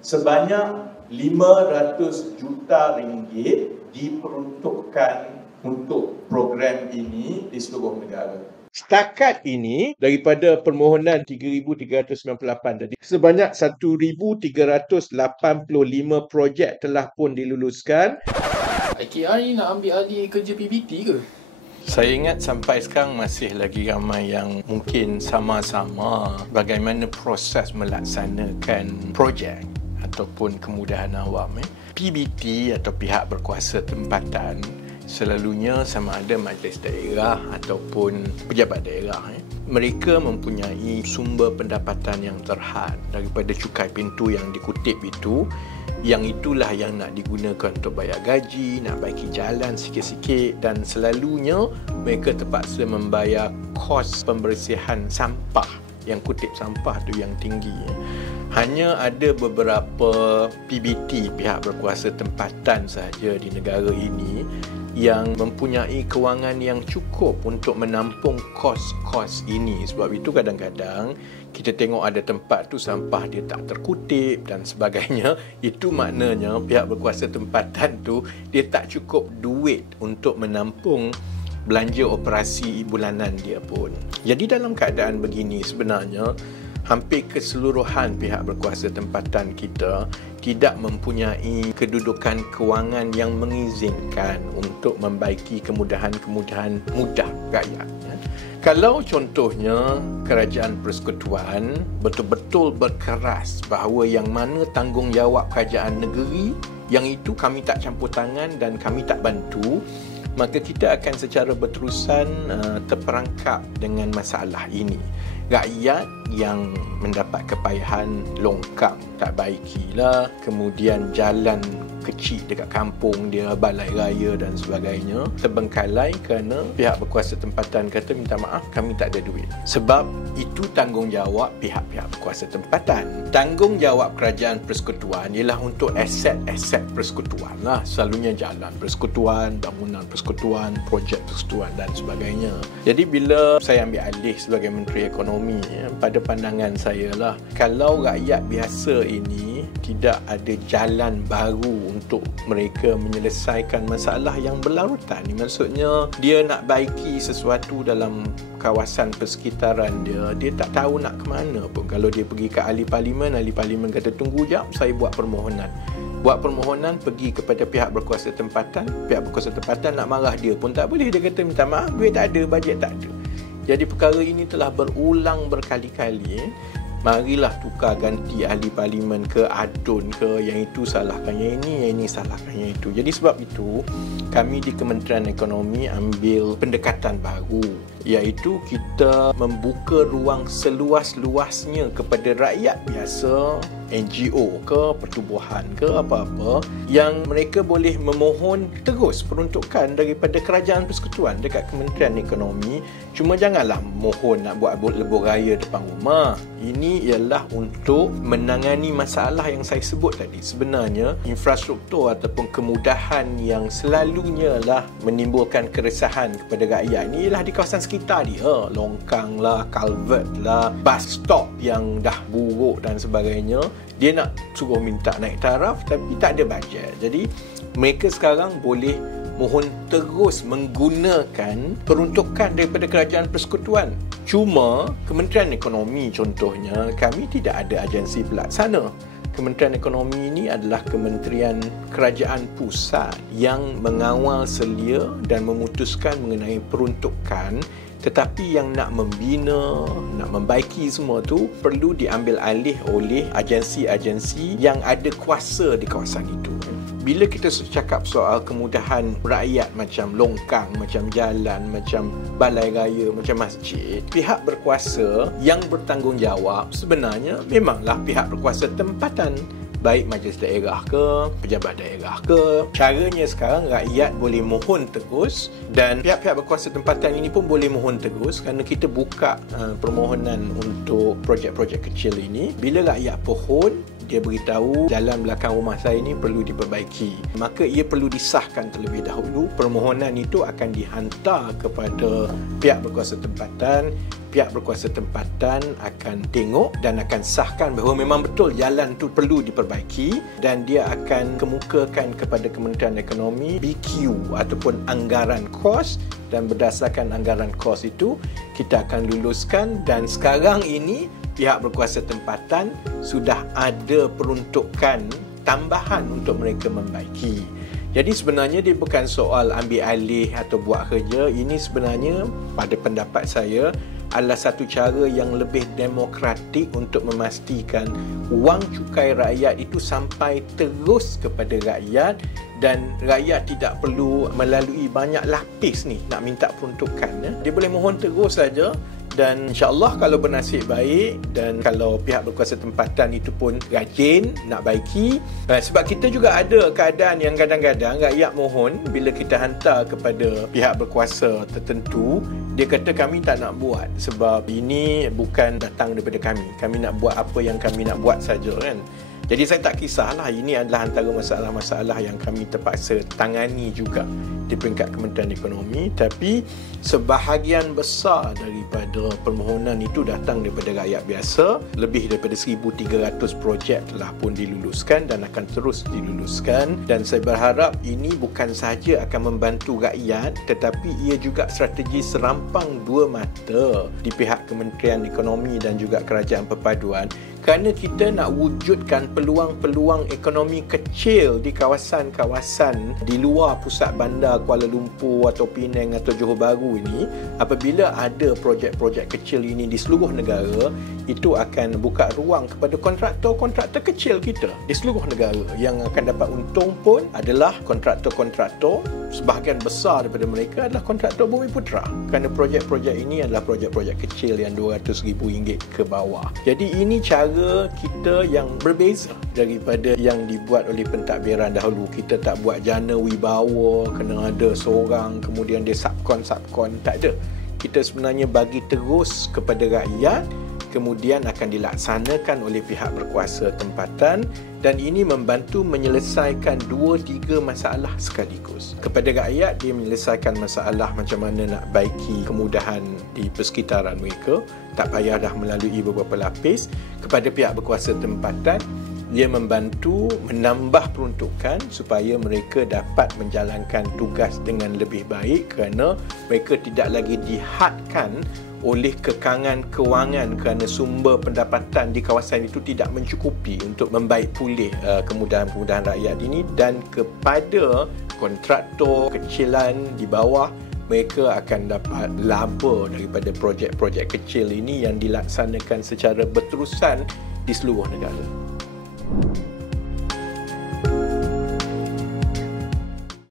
sebanyak 500 juta ringgit diperuntukkan untuk program ini di seluruh negara. Setakat ini, daripada permohonan 3,398 tadi, sebanyak 1,385 projek telah pun diluluskan. IKR ni nak ambil alih kerja PBT ke? Saya ingat sampai sekarang masih lagi ramai yang mungkin sama-sama bagaimana proses melaksanakan projek ataupun kemudahan awam. PBT atau pihak berkuasa tempatan selalunya sama ada majlis daerah ataupun pejabat daerah. Mereka mempunyai sumber pendapatan yang terhad daripada cukai pintu yang dikutip itu, yang itulah yang nak digunakan untuk bayar gaji, nak baiki jalan sikit-sikit, dan selalunya mereka terpaksa membayar kos pembersihan sampah, yang kutip sampah tu yang tinggi. Hanya ada beberapa PBT, pihak berkuasa tempatan sahaja di negara ini yang mempunyai kewangan yang cukup untuk menampung kos-kos ini. Sebab itu kadang-kadang kita tengok ada tempat tu sampah dia tak terkutip dan sebagainya. Itu maknanya pihak berkuasa tempatan tu dia tak cukup duit untuk menampung belanja operasi bulanan dia pun. Jadi dalam keadaan begini sebenarnya hampir keseluruhan pihak berkuasa tempatan kita tidak mempunyai kedudukan kewangan yang mengizinkan untuk membaiki kemudahan-kemudahan mudah rakyat. Kalau contohnya kerajaan persekutuan betul-betul berkeras bahawa yang mana tanggungjawab kerajaan negeri, yang itu kami tak campur tangan dan kami tak bantu, maka kita akan secara berterusan terperangkap dengan masalah ini. Rakyat yang mendapat kepayahan longkang tak baikilah, kemudian jalan kecil dekat kampung dia, balai raya dan sebagainya, terbengkalai kerana pihak berkuasa tempatan kata minta maaf kami tak ada duit. Sebab itu tanggungjawab pihak-pihak berkuasa tempatan. Tanggungjawab kerajaan persekutuan ialah untuk aset-aset persekutuan lah, selalunya jalan persekutuan, bangunan persekutuan, projek persekutuan dan sebagainya. Jadi bila saya ambil alih sebagai Menteri Ekonomi, pada pandangan saya lah, kalau rakyat biasa ini tidak ada jalan baru untuk mereka menyelesaikan masalah yang berlarutan ni, maksudnya dia nak baiki sesuatu dalam kawasan persekitaran dia, dia tak tahu nak ke mana pun. Kalau dia pergi ke ahli parlimen kata tunggu jap, saya buat permohonan, pergi kepada pihak berkuasa tempatan, pihak berkuasa tempatan nak marah dia pun tak boleh, dia kata minta maaf duit tak ada, bajet tak ada. Jadi perkara ini telah berulang berkali-kali. Marilah tukar ganti ahli parlimen ke adun ke, yang itu salahkan yang ini salahkan yang itu. Jadi sebab itu kami di Kementerian Ekonomi ambil pendekatan baru, iaitu kita membuka ruang seluas-luasnya kepada rakyat biasa, NGO ke, pertubuhan ke, apa-apa, yang mereka boleh memohon terus peruntukan daripada kerajaan persekutuan dekat Kementerian Ekonomi. Cuma janganlah mohon nak buat lebuh raya depan rumah. Ini ialah untuk menangani masalah yang saya sebut tadi. Sebenarnya infrastruktur ataupun kemudahan yang selalunya lah menimbulkan keresahan kepada rakyat ini ialah di kawasan sekitar dia, longkang lah, culvert lah, bus stop yang dah buruk dan sebagainya. Dia nak suruh minta naik taraf tapi tak ada bajet. Jadi mereka sekarang boleh mohon terus menggunakan peruntukan daripada kerajaan persekutuan. Cuma Kementerian Ekonomi contohnya, kami tidak ada agensi pelaksana. Kementerian Ekonomi ini adalah kementerian kerajaan pusat yang mengawal selia dan memutuskan mengenai peruntukan, tetapi yang nak membina, nak membaiki semua tu perlu diambil alih oleh agensi-agensi yang ada kuasa di kawasan itu. Bila kita cakap soal kemudahan rakyat macam longkang, macam jalan, macam balai raya, macam masjid, pihak berkuasa yang bertanggungjawab sebenarnya memanglah pihak berkuasa tempatan, baik majlis daerah ke, pejabat daerah ke. Caranya sekarang rakyat boleh mohon terus dan pihak-pihak berkuasa tempatan ini pun boleh mohon terus kerana kita buka permohonan untuk projek-projek kecil ini. Bila rakyat pohon, dia beritahu jalan belakang rumah saya ini perlu diperbaiki. Maka ia perlu disahkan terlebih dahulu. Permohonan itu akan dihantar kepada pihak berkuasa tempatan. Pihak berkuasa tempatan akan tengok dan akan sahkan bahawa memang betul jalan itu perlu diperbaiki, dan dia akan kemukakan kepada Kementerian Ekonomi BQ ataupun anggaran kos, dan berdasarkan anggaran kos itu kita akan luluskan. Dan sekarang ini pihak berkuasa tempatan sudah ada peruntukan tambahan untuk mereka membaiki. Jadi sebenarnya dia bukan soal ambil alih atau buat kerja. Ini sebenarnya pada pendapat saya adalah satu cara yang lebih demokratik untuk memastikan wang cukai rakyat itu sampai terus kepada rakyat, dan rakyat tidak perlu melalui banyak lapis ni nak minta peruntukan. Dia boleh mohon terus saja, dan insya-Allah kalau bernasib baik dan kalau pihak berkuasa tempatan itu pun rajin nak baiki. Sebab kita juga ada keadaan yang kadang-kadang rakyat mohon, bila kita hantar kepada pihak berkuasa tertentu, dia kata kami tak nak buat sebab ini bukan datang daripada kami nak buat apa yang kami nak buat saja, kan. Jadi saya tak kisahlah, ini adalah antara masalah-masalah yang kami terpaksa tangani juga di peringkat Kementerian Ekonomi. Tapi sebahagian besar daripada permohonan itu datang daripada rakyat biasa. Lebih daripada 1,300 projek telah pun diluluskan dan akan terus diluluskan. Dan saya berharap ini bukan sahaja akan membantu rakyat, tetapi ia juga strategi serampang dua mata di pihak Kementerian Ekonomi dan juga Kerajaan Perpaduan, kerana kita nak wujudkan peluang-peluang ekonomi kecil di kawasan-kawasan di luar pusat bandar Kuala Lumpur atau Penang atau Johor Bahru ini. Apabila ada projek-projek kecil ini di seluruh negara, itu akan buka ruang kepada kontraktor-kontraktor kecil kita di seluruh negara. Yang akan dapat untung pun adalah kontraktor-kontraktor. Sebahagian besar daripada mereka adalah kontraktor Bumiputera, kerana projek-projek ini adalah projek-projek kecil yang RM200,000 ke bawah. Jadi ini cara kita yang berbeza daripada yang dibuat oleh pentadbiran dahulu. Kita tak buat jana wibawa, kena ada seorang kemudian dia subkon, tak ada. Kita sebenarnya bagi terus kepada rakyat, kemudian akan dilaksanakan oleh pihak berkuasa tempatan, dan ini membantu menyelesaikan 2-3 masalah sekaligus. Kepada rakyat, dia menyelesaikan masalah macam mana nak baiki kemudahan di persekitaran mereka, tak payah dah melalui beberapa lapis. Kepada pihak berkuasa tempatan, dia membantu menambah peruntukan supaya mereka dapat menjalankan tugas dengan lebih baik, kerana mereka tidak lagi dihadkan oleh kekangan kewangan kerana sumber pendapatan di kawasan itu tidak mencukupi untuk membaik pulih kemudahan-kemudahan rakyat ini. Dan kepada kontraktor kecilan di bawah, mereka akan dapat laba daripada projek-projek kecil ini yang dilaksanakan secara berterusan di seluruh negara.